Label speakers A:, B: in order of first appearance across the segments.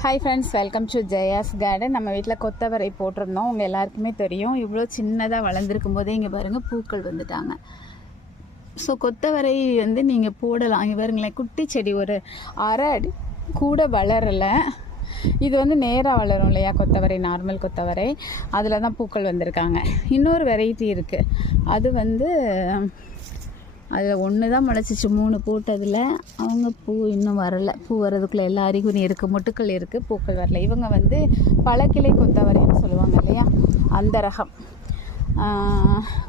A: Hi friends welcome to Jaya's garden நம்ம வீட்டில் கொத்தவரை போட்டிருந்தோம். உங்கள் எல்லாருக்குமே தெரியும். இவ்வளோ சின்னதாக வளர்ந்துருக்கும் போதே இங்கே பாருங்கள் பூக்கள் வந்துட்டாங்க. ஸோ கொத்தவரை வந்து நீங்கள் போடலாம். இங்கே பாருங்களேன் குட்டி செடி ஒரு அரை அடி கூட வளரலை. இது வந்து நேராக வளரும் இல்லையா கொத்தவரை நார்மல் கொத்தவரை. அதில் தான் பூக்கள் வந்திருக்காங்க. இன்னொரு வெரைட்டி இருக்குது அது வந்து அதில் ஒன்று தான் முளைச்சிச்சு. மூணு போட்டதில் அவங்க பூ இன்னும் வரல. பூ வர்றதுக்குள்ளே எல்லா அறிகுறி இருக்குது மொட்டுக்கள் இருக்குது பூக்கள் வரல. இவங்க வந்து பழக்கிளை கொத்தவரைன்னு சொல்லுவாங்க இல்லையா? அந்த ரகம்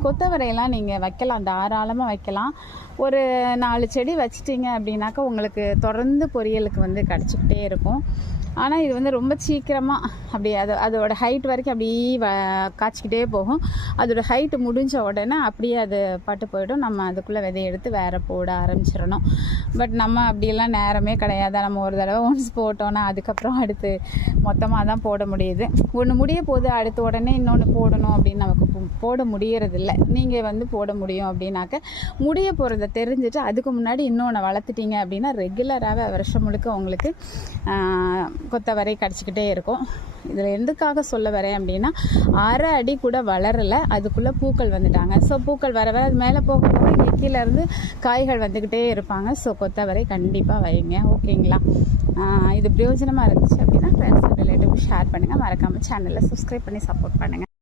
A: கொத்தவரையெல்லாம் நீங்கள் வைக்கலாம் தாராளமாக வைக்கலாம். ஒரு நாலு செடி வச்சிட்டிங்க அப்படின்னாக்கா உங்களுக்கு தொடர்ந்து பொரியலுக்கு வந்து கிடச்சிக்கிட்டே இருக்கும். ஆனால் இது வந்து ரொம்ப சீக்கிரமாக அப்படி அது அதோட ஹைட் வரைக்கும் அப்படியே வ காய்ச்சிக்கிட்டே போகும். அதோட ஹைட்டு முடிஞ்ச உடனே அப்படியே அது பட்டு போயிடும். நம்ம அதுக்குள்ளே விதை எடுத்து வேறு போட ஆரம்பிச்சிடணும். பட் நம்ம அப்படியெல்லாம் நேரமே கிடையாது. நம்ம ஒரு தடவை ஒன்ஸ் போட்டோன்னா அதுக்கப்புறம் அடுத்து மொத்தமாக தான் போட முடியுது. ஒன்று முடிய போது அடுத்த உடனே இன்னொன்று போடணும் அப்படின்னு நமக்கு போட முடியறதில்ல. நீங்கள் வந்து போட முடியும் அப்படின்னாக்க முடிய போகிறத தெரிஞ்சுட்டு அதுக்கு முன்னாடி இன்னொன்று வளர்த்துட்டீங்க அப்படின்னா ரெகுலராகவே வருஷம் முழுக்க உங்களுக்கு கொத்தவரை கிடச்சிக்கிட்டே இருக்கும். இதில் எதுக்காக சொல்ல வரேன் அப்படின்னா அரை அடி கூட வளரலை அதுக்குள்ளே பூக்கள் வந்துட்டாங்க. ஸோ பூக்கள் வர வர அது மேலே போக போக இங்கே காய்கள் வந்துக்கிட்டே இருப்பாங்க. ஸோ கொத்தவரை கண்டிப்பாக வைங்க. ஓகேங்களா? இது பிரயோஜனமாக இருந்துச்சு அப்படின்னா ஃப்ரெண்ட்ஸ் ரிலேட்டிவ் ஷேர் பண்ணுங்கள் மறக்காமல் சேனலில் சப்ஸ்கிரைப் பண்ணி சப்போர்ட் பண்ணுங்கள்